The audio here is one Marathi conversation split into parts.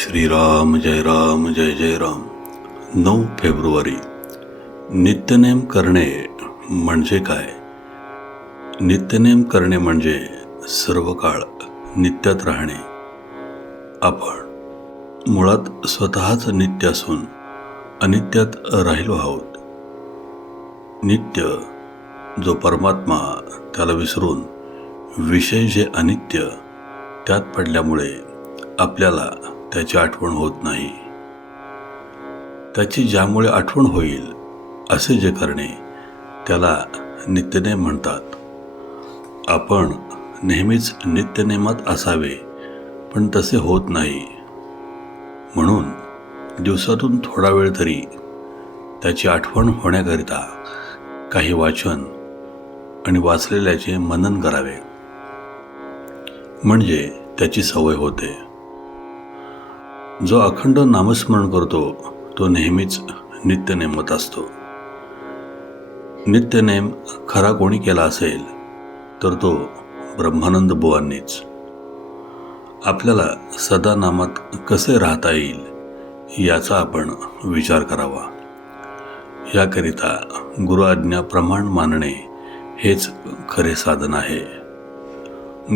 श्रीराम जय राम जय जय राम नऊ फेब्रुवारी नित्यनेम करणे म्हणजे काय नित्यनेम करणे म्हणजे सर्व काळ नित्यात राहणे आपण मुळात स्वतःच नित्य असून अनित्यात राहिलो आहोत नित्य जो परमात्मा त्याला विसरून विषय जे अनित्य त्यात पडल्यामुळे आपल्याला त्याची आठवण होत नाही त्याची ज्यामुळे आठवण होईल असे जे करणे त्याला नित्यनेम म्हणतात आपण नेहमीच नित्यनेमात असावे पण तसे होत नाही म्हणून दिवसातून थोडा वेळ तरी त्याची आठवण होण्याकरिता काही वाचन आणि वाचलेल्याचे मनन करावे म्हणजे त्याची सवय होते जो अखंड नामस्मरण करतो तो नेहमीच नित्यनेमत असतो नित्यनेम खरा कोणी केला असेल तर तो ब्रह्मानंद बुवांनीच आपल्याला सदा नामात कसे राहता येईल याचा आपण विचार करावा याकरिता गुरुआज्ञा प्रमाण मानणे हेच खरे साधन आहे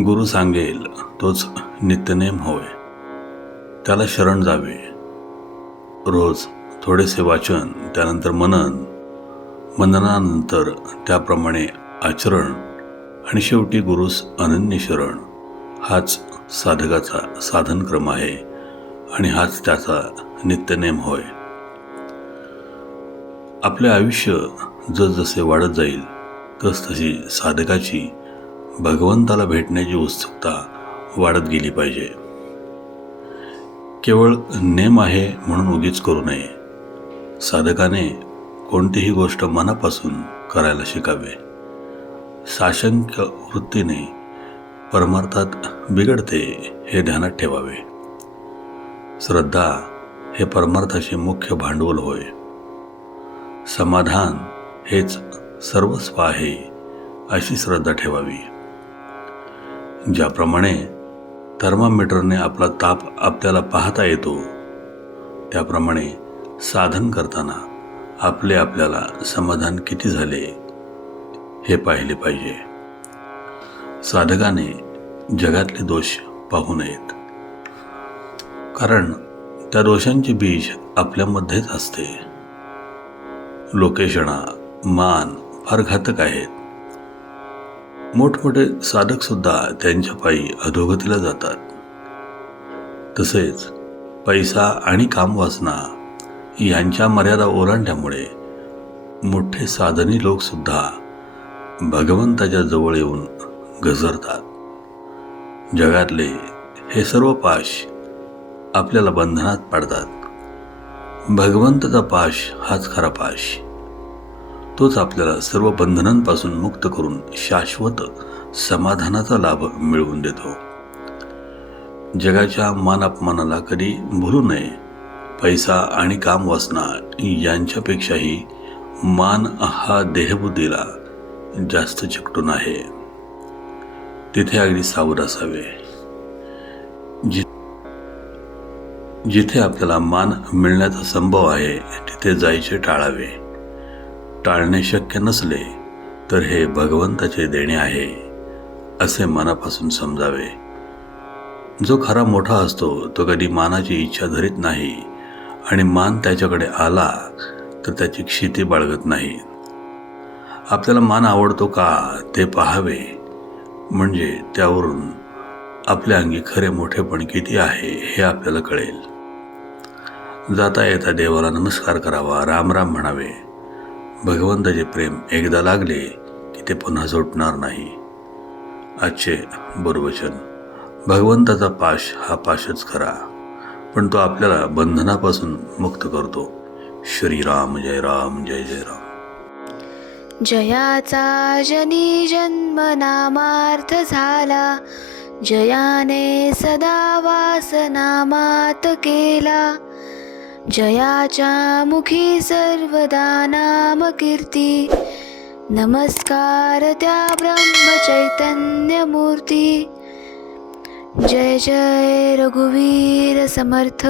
गुरु सांगेल तोच नित्यनेम होय त्याला शरण जावे रोज थोडेसे वाचन त्यानंतर मनन मननानंतर त्याप्रमाणे आचरण आणि शेवटी गुरुस अनन्य शरण हाच साधकाचा साधनक्रम आहे आणि हाच त्याचा नित्यनेम होय आपले आयुष्य जसजसे वाढत जाईल तसतशी साधकाची भगवंताला भेटण्याची उत्सुकता वाढत गेली पाहिजे केवळ नेम आहे म्हणून उगीच करू नये साधकाने कोणतीही गोष्ट मनापासून करायला शिकावे साशंक वृत्तीने परमार्थात बिघडते हे ध्यानात ठेवावे श्रद्धा हे परमार्थाचे मुख्य भांडवल होय समाधान हेच सर्वस्व आहे अशी श्रद्धा ठेवावी ज्याप्रमाणे थर्मामीटरने आपला ताप आपल्याला पाहता येतो त्याप्रमाणे साधन करताना आपले आपल्याला समाधान किती झाले हे पाहिले पाहिजे साधकाने जगातले दोष पाहू नयेत कारण त्या दोषांचे बीज आपल्यामध्येच असते लोकेशणा मान फार घातक आहेत मोठमोठे साधकसुद्धा त्यांच्या पायी अधोगतीला जातात तसेच पैसा आणि कामवासना यांच्या मर्यादा ओलांडल्यामुळे मोठे साधनी लोकसुद्धा भगवंताच्या जवळ येऊन गजरतात जगातले हे सर्व पाश आपल्याला बंधनात पाडतात भगवंताचा पाश हाच खरा पाश तोच आपल्याला सर्व बंधनांपासून मुक्त करून शाश्वत समाधानाचा लाभ मिळवून देतो जगाच्या मान अपमानाला कधी भरू नये पैसा आणि काम वासना यांच्यापेक्षाही मान हा देहबुद्धीला जास्त चिकटून आहे तिथे अगदी सावध असावे जिथे आपल्याला मान मिळण्याचा संभव आहे तिथे जायचे टाळावे टाळणे शक्य नसले तर हे भगवंताचे देणे आहे असे मनापासून समजावे जो खरा मोठा असतो तो कधी मानाची इच्छा धरीत नाही आणि मान त्याच्याकडे आला तर त्याची क्षिती बाळगत नाही आपल्याला मान आवडतो का ते पाहावे म्हणजे त्यावरून आपल्या अंगी खरे मोठेपण किती आहे हे आपल्याला कळेल जाता येता देवाला नमस्कार करावा रामराम म्हणावे भगवंताचे प्रेम एकदा लागले की ते पुन्हा सुटणार नाही आजचे बरवचन भगवंताचा पाश हा पाशच खरा पण तो आपल्याला बंधनापासून मुक्त करतो श्रीराम जय राम जय जय राम जयाचा जनी जन्म नामार्थ झाला जयाने सदा वासनामात केला जयाच्या मुखी सर्वदा नामकीर्ती नमस्कार त्या मूर्ती, जय जय रघुवीर समर्थ